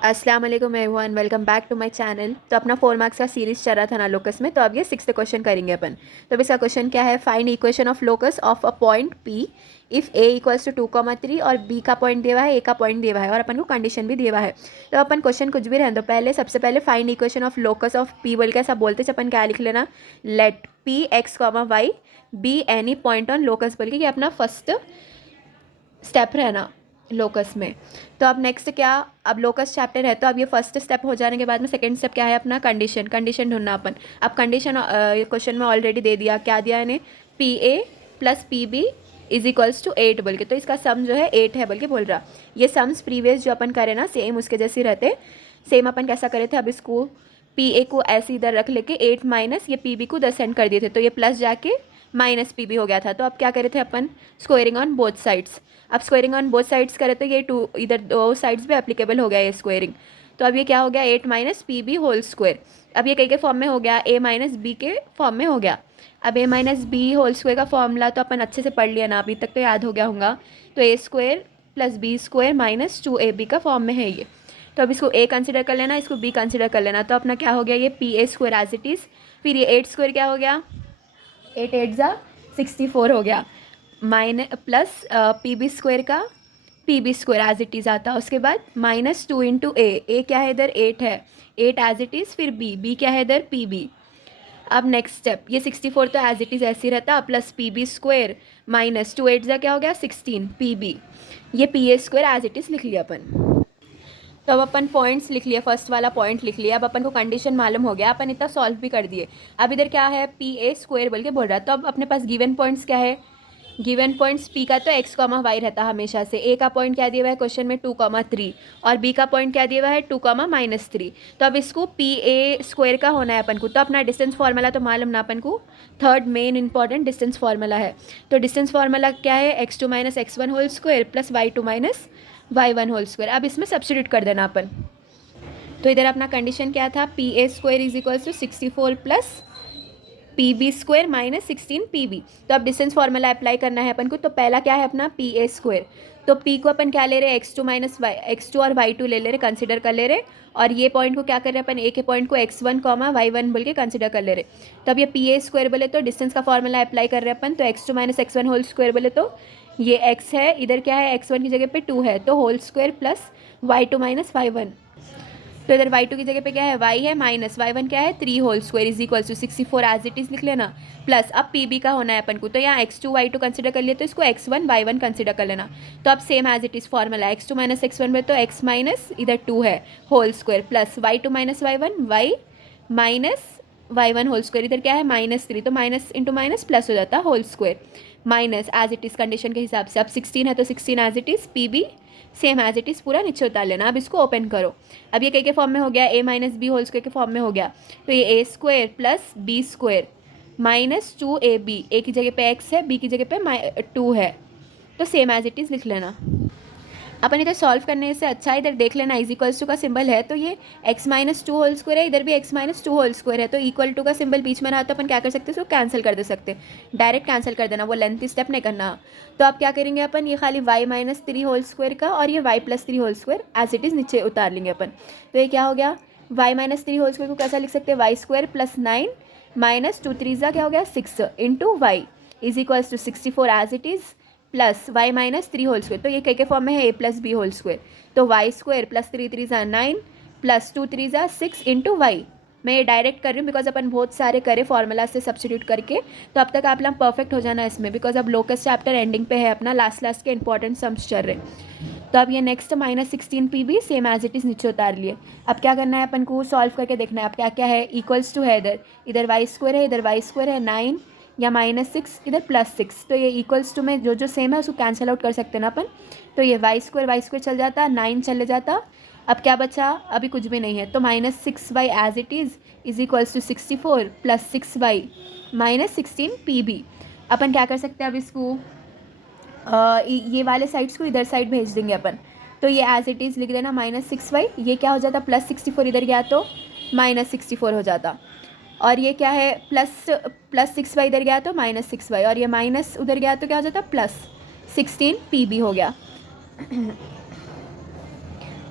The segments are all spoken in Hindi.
अस्सलाम वालेकुम everyone, welcome back to my channel. तो अपना 4 मार्क्स का सीरीज चल रहा था ना लोकस में, तो अब ये 6th क्वेश्चन करेंगे अपन। तो अब इसका क्वेश्चन क्या है, find equation of locus of a point P if A equals to 2,3 और बी का पॉइंट दिया हुआ है, ए का पॉइंट दिया हुआ है और अपन को कंडीशन भी दिया हुआ है। तो अपन क्वेश्चन कुछ भी रहें तो पहले सबसे पहले find equation of locus of P बोल के ऐसा बोलते अपन क्या लिख लेना, let P x comma y be any point on locus बोल के, ये अपना फर्स्ट स्टेप रहना लोकस में। तो अब नेक्स्ट क्या, अब लोकस चैप्टर है तो अब ये फर्स्ट स्टेप हो जाने के बाद में सेकंड स्टेप क्या है अपना कंडीशन ढूंढना अपन। अब कंडीशन क्वेश्चन में ऑलरेडी दे दिया, क्या दिया इन्हें, P A plus P B is equals to 8 बोल के, तो इसका सम जो है 8 है बोल के बोल रहा। ये सम्स प्रीवियस जो अपन करे ना सेम उसके जैसे रहते। सेम अपन कैसा करे थे, अब इसको पी ए को ऐसे इधर रख लेके 8 माइनस ये पी बी को 10 सेंड कर दिए थे, तो ये प्लस जाके माइनस पी बी हो गया था। तो अब क्या करे थे अपन, स्क्वायरिंग ऑन बोथ साइड्स। अब स्क्वायरिंग ऑन बोथ साइड्स करे तो ये 2 इधर दो साइड्स भी एप्लीकेबल हो गया ये स्क्वायरिंग। तो अब ये क्या हो गया, 8 minus P B whole square. अब ये कई के फॉर्म में हो गया, ए माइनस बी के फॉर्म में हो गया। अब A minus B whole square का फॉर्मूला तो अपन अच्छे से पढ़ लिया ना, अभी तक तो याद हो गया होगा। तो A square plus B square minus 2ab का फॉर्म में है ये। तो अब इसको ए कंसिडर कर लेना, इसको बी कंसिडर कर लेना, तो अपना क्या हो गया, ये P A square as it is. फिर ये 8 स्क्वायर क्या हो गया, 8 8 जा 64 हो गया, minus plus P B square का P B square as it is आता। उसके बाद माइनस 2 इंटू ए क्या है इधर 8 है, 8 एज इट इज़। फिर बी क्या है इधर पी बी। अब नेक्स्ट स्टेप, ये 64 तो एज इट इज़ ऐसे ही रहता, plus P B square minus 2 8 जा क्या हो गया 16 पी बी। ये P A square as it is लिख लिया अपन। तो अब अपन पॉइंट्स लिख लिया, फर्स्ट वाला पॉइंट लिख लिया। अब अपन को कंडीशन मालूम हो गया, अपन इतना सॉल्व भी कर दिए। अब इधर क्या है, पी ए स्क्वायर बोल के बोल रहा है, तो अब अपने पास गिवन पॉइंट्स क्या है, गिवन पॉइंट्स पी का तो एक्स कॉमा वाई रहता हमेशा से। ए का पॉइंट क्या दिया हुआ है क्वेश्चन में 2,3 और बी का पॉइंट क्या दिया हुआ है 2,-3। तो अब इसको पी ए स्क्वायर का होना है अपन को। तो अपना डिस्टेंस फार्मूला तो मालूम ना अपन को, third main important distance formula है। तो डिस्टेंस फार्मूला क्या है, x2 minus x1 whole square plus y2 minus y1 whole square. अब इसमें सब्स्टिट्यूट कर देना अपन। तो इधर अपना कंडीशन क्या था, P A square is equals to 64 plus P B square minus 16 P B. तो अब डिस्टेंस फार्मूला अप्लाई करना है अपन को। तो पहला क्या है अपना पी ए स्क्वायर, तो पी को अपन क्या ले रहे हैं x2 माइनस वाई, x2 और y2 ले रहे, कंसिडर कर ले रहे। और ये पॉइंट को क्या कर रहे हैं अपन, ए के पॉइंट को x1 कॉमा y1 बोल के कंसिडर कर ले रहे। तब ये पी ए स्क्वायर बोले तो डिस्टेंस का फार्मूला अप्लाई कर रहे हैं अपन। तो x2 minus x1 whole square बोले तो ये x है, इधर क्या है x1 की जगह पे 2 है, तो whole square plus y2 minus y1। तो इधर y2 की जगह पे क्या है y है, माइनस y1 क्या है 3 whole square is equal to 64 as it is लिख लेना। प्लस अब पी बी का होना है अपन को, तो यहाँ x2 y2 कंसिडर कर लिया, तो इसको x1 y1 कंसिडर कर लेना। तो अब same as it is formula x2 minus x1 में तो x माइनस इधर 2 है whole square plus y2 minus y1 y minus y1 whole square, इधर क्या है -3, तो माइनस इंटू माइनस प्लस हो जाता whole square minus as it is condition के हिसाब से। अब 16 है तो 16 as it is, P B same as it is पूरा नीचे उतार लेना। अब इसको ओपन करो, अब ये कई के फॉर्म में हो गया, A minus B whole square के फॉर्म में हो गया। तो ये A square plus B square minus 2ab, A की जगह पे x है, बी की जगह पे 2 है, तो सेम एज इट इज़ लिख लेना। अपन इधर सॉल्व करने से अच्छा इधर देख लेना इज इक्वल्स टू का सिंबल है, तो ये x माइनस 2 होल स्क्वायर है, इधर भी x माइनस 2 होल स्क्वायर है, तो इक्वल टू का सिंबल बीच में रहा तो अपन क्या कर सकते हैं, इसको कैंसिल कर दे सकते, डायरेक्ट कैंसिल कर देना, वो लेंथी स्टेप नहीं करना। तो अब क्या करेंगे अपन, ये खाली y माइनस 3 होल स्क्वायर का और ये y plus 3 whole square as it is नीचे उतार लेंगे अपन। तो ये क्या हो गया, y माइनस 3 होल स्क्वायर को कैसा लिख सकते हैं, वाई स्क्वायर प्लस 9 माइनस 2 3 क्या हो गया 6 into Y is equals to 64 as it is plus y minus 3 whole square, तो ये कई के फॉर्म में है a plus B whole square, तो y square plus 3 3 9 plus 2 3 6 into Y. मैं ये डायरेक्ट कर रही हूँ बिकॉज अपन बहुत सारे करे फॉर्मूला से सब्स्टिट्यूट करके, तो अब तक आप लोग परफेक्ट हो जाना इसमें, बिकॉज अब लोकस चैप्टर एंडिंग पे है अपना, लास्ट के इंपॉर्टेंट सम्स चल रहे। तो अब ये next -16 P B same as it is नीचे उतार लिए। अब क्या करना है अपन को, सॉल्व करके देखना है। अब क्या क्या है, इक्वल्स टू है, इधर वाई स्क्वायर है, इधर वाई स्क्वायर है 9 या -6, इधर +6, तो ये इक्वल्स टू में जो सेम है उसको कैंसिल आउट कर सकते हैं ना अपन। तो ये वाई स्क्वायर चल जाता, 9 चले जाता। अब क्या बचा, अभी कुछ भी नहीं है, तो -6y as it is equals to 64 plus 6y minus 16 P B. अपन क्या कर सकते हैं, अब इसको ये वाले साइड्स को इधर साइड भेज देंगे अपन। तो ये एज इट इज़ लिख देना -6y, ये क्या हो जाता +64 इधर गया तो -64 हो जाता, और ये क्या है प्लस 6y इधर गया तो -6y, और ये माइनस उधर गया तो क्या हो जाता +16 पी बी हो गया।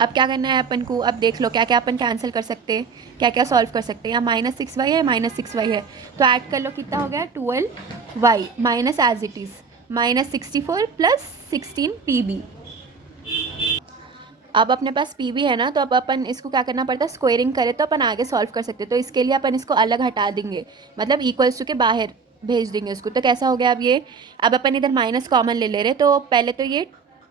अब क्या करना है अपन को, अब देख लो क्या क्या अपन कैंसिल कर सकते हैं, क्या क्या सॉल्व कर सकते हैं। यहाँ -6y है, -6y है, तो ऐड कर लो, कितना हो गया 12y minus as it is -64 + 16 pb। अब अपने पास pb है ना, तो अब अपन इसको क्या करना पड़ता है, स्क्वेयरिंग करें तो अपन आगे सॉल्व कर सकते हैं। तो इसके लिए अपन इसको अलग हटा देंगे, मतलब इक्वल्स टू के बाहर भेज देंगे उसको। तो कैसा हो गया अब ये, अब अपन इधर माइनस कॉमन ले ले रहे, तो पहले तो ये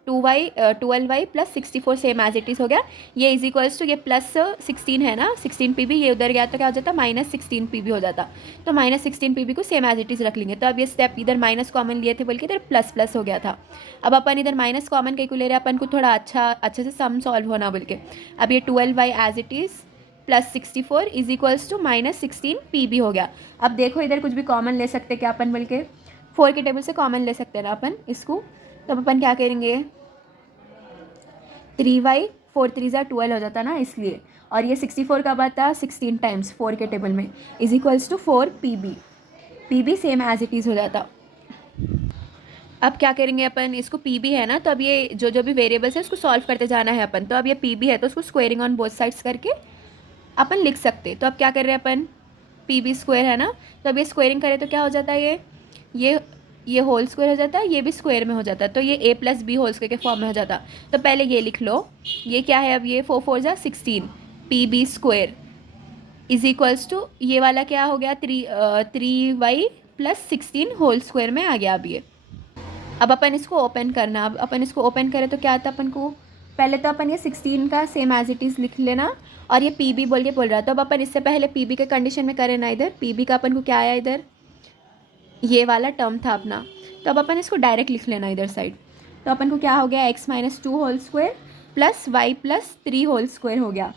12y + 64 same as it is हो गया। ये इज इक्वल्स टू ये +16 है ना, 16 pb, ये उधर गया तो क्या हो जाता, -16 pb हो जाता। तो -16 pb को सेम एज इट इज़ रख लेंगे। तो अब ये स्टेप इधर माइनस कॉमन लिए थे बोल के इधर प्लस हो गया था। अब अपन इधर माइनस कॉमन कहीं को ले रहे हैं, अपन को थोड़ा अच्छे से सम सॉल्व होना बोल के। अब ये 12y as it is + 64 is equals to -16 pb हो गया। अब देखो इधर कुछ भी कॉमन ले सकते क्या अपन, बोल के 4 के टेबल से कॉमन ले सकते हैं ना अपन इसको। तो अब अपन क्या करेंगे, 3y 4 3 12 हो जाता ना इसलिए, और ये 64 कब आता, 16 टाइम्स 4 के टेबल में, is equals to 4 pb same as it is हो जाता। अब क्या करेंगे अपन, इसको pb है ना, तो अब ये जो भी वेरिएबल्स है उसको सॉल्व करते जाना है अपन। तो अब ये pb है तो उसको स्क्वेयरिंग ऑन बोथ साइड्स करके अपन लिख सकते। तो अब क्या कर रहे हैं अपन, pb² है ना, तो अब ये स्क्वेयरिंग करें तो क्या हो जाता है, ये होल स्क्वायर हो जाता है, ये भी स्क्वायर में हो जाता है, तो ये a + b होल स्क्वायर के फॉर्म में हो जाता। तो पहले ये लिख लो, ये क्या है अब, ये 4 4 जा 16 pb² इज इक्वल्स टू ये वाला क्या हो गया, 3y + 16 होल स्क्वायर में आ गया अब ये। अब अपन इसको ओपन करना, अब अपन इसको ओपन करें तो क्या आता अपन को, पहले तो अपन ये 16 का सेम एज इट इज़ लिख लेना, और ये pb बोल के बोल रहा है। तो अब अपन इससे पहले pb के कंडीशन में करें ना, इधर pb का अपन को क्या आया, इधर ये वाला टर्म था अपना। तो अब अपन इसको डायरेक्ट लिख लेना इधर साइड। तो अपन को क्या हो गया, x - 2 whole square + y + 3 whole square हो गया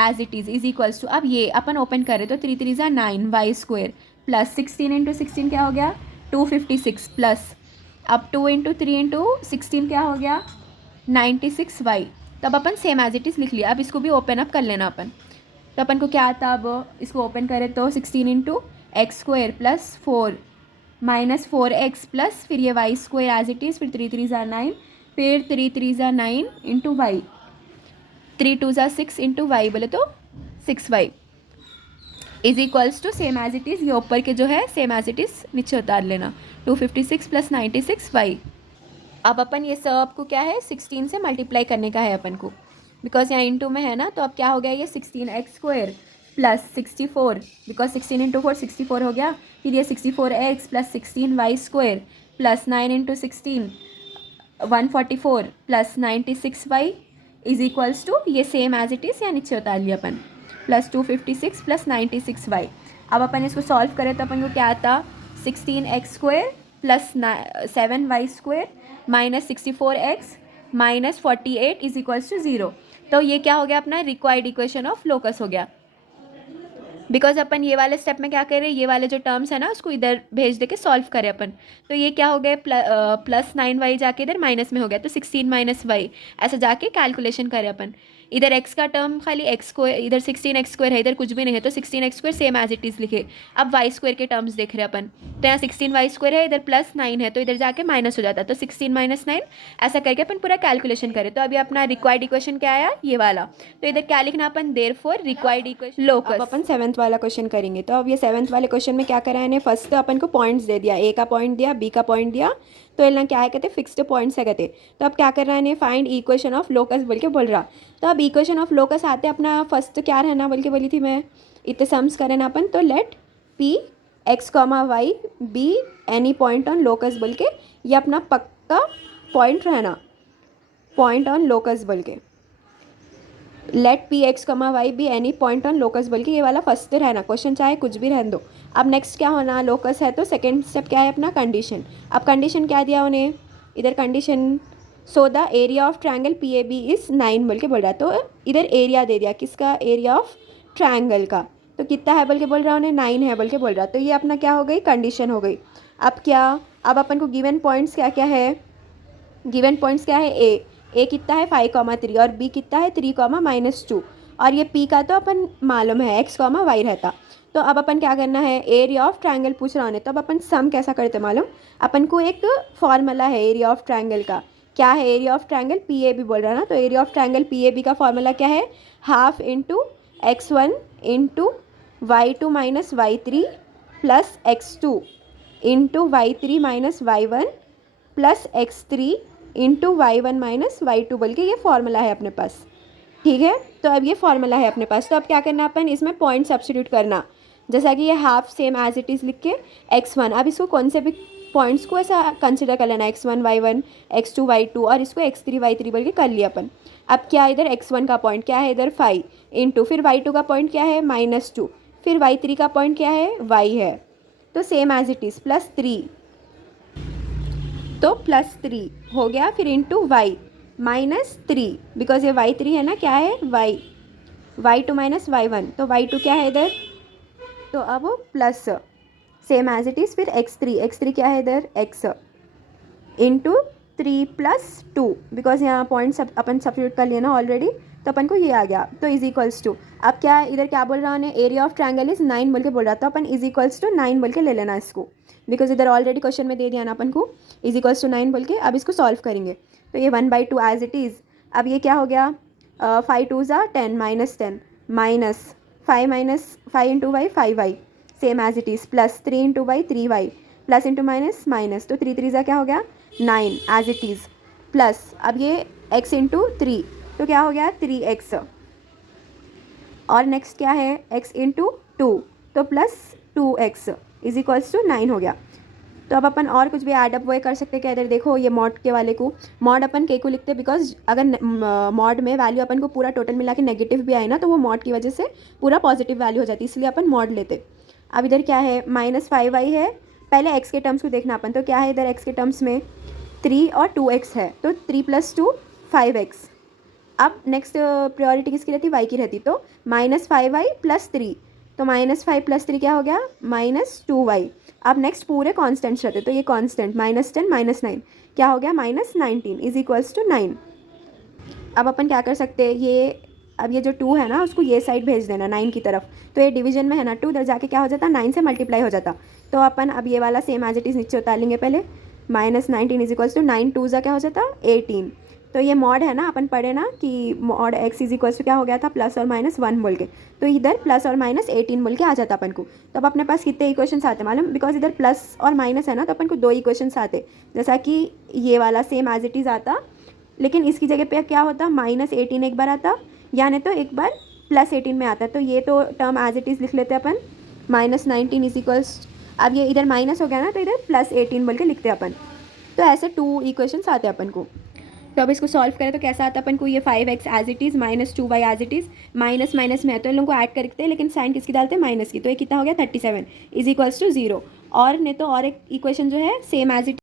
as it is equals to, अब ये अपन ओपन करें तो 3 3 = 9 y² + 16 × 16 क्या हो गया 256 प्लस, अब 2 × 3 × 16 क्या हो गया 96y। तब अपन सेम एज इट इज़ लिख लिया। अब इसको भी ओपन अप कर लेना अपन। तो अपन को क्या आता, अब इसको ओपन करें तो 16 × x² + 4 -4x प्लस फिर ये y² एज इट इज़, फिर 3 3 = 9, फिर 3 3 = 9 × y, 3 2 = 6 × y बोले तो 6y is equals to same as it is, ये ऊपर के जो है सेम एज इट इज़ नीचे उतार लेना 256 + 96y। अब अपन ये सब को क्या है 16 से मल्टीप्लाई करने का है अपन को, बिकॉज यहाँ इंटू में है ना। तो अब क्या हो गया ये 16x² + 64, बिकॉज 16 × 4 64 हो गया। फिर ये 64x + 16y² + 9 × 16 144 + 96y is equals to ये सेम एज इट इज़, या नीचे उतार लिया अपन + 256 + 96y। अब अपन इसको सॉल्व करें तो अपन को क्या आता 16x² + 7y² -64x -48 is equals to 0। तो ये क्या हो गया अपना रिक्वायर्ड इक्वेशन ऑफ लोकस हो गया। बिकॉज अपन ये वाले स्टेप में क्या कर रहे हैं, ये वाले जो टर्म्स है ना उसको इधर भेज दे के सॉल्व करें अपन। तो ये क्या हो गया +9y जाके इधर माइनस में हो गया, तो 16 - y ऐसा जाके कैलकुलेशन करें अपन। इधर x का टर्म खाली x², इधर 16x² है, इधर कुछ भी नहीं है, तो 16x² same as it is लिखे। अब y² के टर्म्स देख रहे हैं अपन, तो यहाँ 16y² है, इधर +9 है, तो इधर जाके माइनस हो जाता है, तो 16 - 9 ऐसा करके अपन पूरा कैलकुलेशन करें। तो अभी अपना रिक्वायर्ड इक्वेशन क्या आया ये वाला। तो इधर क्या लिखना अपन, देयरफॉर रिक्वायर्ड इक्वेशन लोकस। अब अपन 7th वाला क्वेश्चन करेंगे। तो अब ये 7th वाले क्वेश्चन में क्या करा है, फर्स्ट तो अपन को पॉइंट्स दे दिया, a का पॉइंट दिया, b का पॉइंट दिया, तो इतना क्या है कहते फिक्स्ड पॉइंट्स है कहते। तो अब क्या कर रहा है, फाइंड इक्वेशन ऑफ लोकस बोल के बोल रहा। तो अब इक्वेशन ऑफ लोकस आते अपना फर्स्ट क्या रहना बोल के बोली थी मैं, इतने सम्स करें ना अपन। तो let p x, y be any point on locus बोल के, ये अपना पक्का पॉइंट रहना, पॉइंट ऑन लोकस बोल के। Let P X, Y be any point on locus बोल के, ये वाला फर्स्ट रहना, क्वेश्चन चाहे कुछ भी रहने दो। अब नेक्स्ट क्या होना, लोकस है तो सेकेंड स्टेप क्या है अपना कंडीशन। अब कंडीशन क्या दिया उन्हें इधर, condition so the area of triangle P A B is 9 बोल के बोल रहा है। तो इधर एरिया दे दिया किसका, एरिया ऑफ ट्रायंगल का। तो कितना है बोल के बोल रहा उन्हें, 9 है बोल के बोल रहा। तो ये अपना क्या हो गई, कंडीशन हो गई। अब क्या, अब अपन को गिवन पॉइंट्स क्या क्या है, गिवन पॉइंट्स क्या है, ए कितना है 5, 3 और बी कितना है 3, -2 और ये पी का तो अपन मालूम है x, y रहता। तो अब अपन क्या करना है, एरिया ऑफ ट्रायंगल पूछ रहा है। तो अब अपन सम कैसा करते मालूम, अपन को एक फॉर्मूला है एरिया ऑफ ट्रायंगल का, क्या है area of triangle P A B बोल रहा है ना, तो area of triangle P A B का फॉर्मूला क्या है, half into x1 into y2 minus y3 plus x2 into y3 minus y1 plus x3 into y1 minus y2 बोल के ये फॉर्मूला है अपने पास। ठीक है, तो अब ये फॉर्मूला है अपने पास, तो अब क्या करना अपन इसमें पॉइंट सब्स्टिट्यूट करना, जैसा कि ये half same as it is लिख के x1, अब इसको कौन से भी पॉइंट्स को ऐसा कंसिडर कर लेना, x1 y1 x2 y2 और इसको x3 y3 बोल के कर लिया अपन। अब क्या है, इधर x1 का पॉइंट क्या है, इधर 5 इंटू फिर y2 का पॉइंट क्या है -2, फिर y3 का पॉइंट क्या है y है, तो सेम एज इट इज़ +3, तो +3 हो गया, फिर इंटू y -3 बिकॉज ये y3 है ना, क्या है y2 माइनस y1, तो y2 क्या है इधर, तो अब plus same as it is, फिर x3 क्या है इधर x इंटू 3 + 2 बिकॉज यहाँ पॉइंट सब अपन सब्स्टिट्यूट कर लिया ना ऑलरेडी, तो अपन को ये आ गया, तो इज इक्वल्स टू, अब क्या इधर क्या बोल रहा है, एरिया ऑफ ट्रायंगल इज 9 बोल के बोल रहा था, अपन इज इक्वल्स टू 9 बोल के ले लेना इसको, बिकॉज इधर ऑलरेडी क्वेश्चन में दे दिया ना अपन को इज इक्वल्स टू 9 बोल के। अब इसको सॉल्व करेंगे, तो ये 1/2 एज इट इज़, अब ये क्या हो गया, 5 2 ज़ा 10 -10 minus 5 into Y 5y same as it is, plus 3 into Y 3y plus into minus minus, तो 3 3 ज़ा क्या हो गया 9 एज इट इज़, प्लस अब ये x इंटू 3, तो क्या हो गया 3x, और नेक्स्ट क्या है x इंटू 2, तो plus 2x is equals to 9 हो गया। तो अब अपन और कुछ भी एडअप वो कर सकते हैं क्या, इधर देखो ये मॉड के वाले को, मॉड अपन के को लिखते हैं बिकॉज अगर मॉड में वैल्यू अपन को पूरा टोटल मिला के नेगेटिव भी आए ना, तो वो मॉड की वजह से पूरा पॉजिटिव वैल्यू हो जाती है, इसलिए अपन मॉड लेते। अब इधर क्या है -5y है, पहले x के टर्म्स को देखना अपन, तो क्या है इधर x के टर्म्स में 3 और 2x है, तो 3 + 2 5x। अब नेक्स्ट प्रायोरिटी किसकी रहती, y की रहती, तो -5y + 3, तो -5 + 3 क्या हो गया -2y। अब नेक्स्ट पूरे कॉन्स्टेंट्स रहते, तो ये कॉन्स्टेंट -10 -9 क्या हो गया -19 इज इक्वल्स टू 9। अब अपन क्या कर सकते हैं, ये अब ये जो 2 है ना उसको ये साइड भेज देना 9 की तरफ, तो ये डिवीजन में है ना 2, उधर जाके क्या हो जाता 9 से मल्टीप्लाई हो जाता, तो अपन अब ये वाला सेम एज इट इज़ नीचे उतार लेंगे पहले, -19 इज इक्वल्स टू 9 2 ज़ा क्या हो जाता 18। तो ये मॉड है ना, अपन पढ़े ना कि mod x is equals to क्या हो गया था +और -1 बोल के, तो इधर +और -18 बोल के आ जाता अपन को। तो अब अपने पास कितने इक्वेशंस आते मालूम, बिकॉज इधर प्लस और माइनस है ना, तो अपन को 2 इक्वेशंस आते, जैसा कि ये वाला सेम एज इट इज़ आता, लेकिन इसकी जगह पे क्या होता -18 एक बार आता, या नहीं तो एक बार +18 में आता है, तो ये तो टर्म एज इट इज़ लिख लेते हैं अपन -19 इज इक्वल्स, अब ये इधर माइनस हो गया ना, तो इधर +18 बोल के लिखते हैं अपन। तो ऐसे 2 इक्वेशंस आते हैं अपन को। तो अब इसको सॉल्व करें तो कैसा आता है अपन को, ये 5x as it is -2y as it is, minus minus में है तो इन लोगों को ऐड करते हैं, लेकिन साइन किसकी डालते हैं माइनस की, तो ये कितना हो गया 37 इज इक्वल्स टू 0। और नहीं तो और एक इक्वेशन जो है सेम एज इट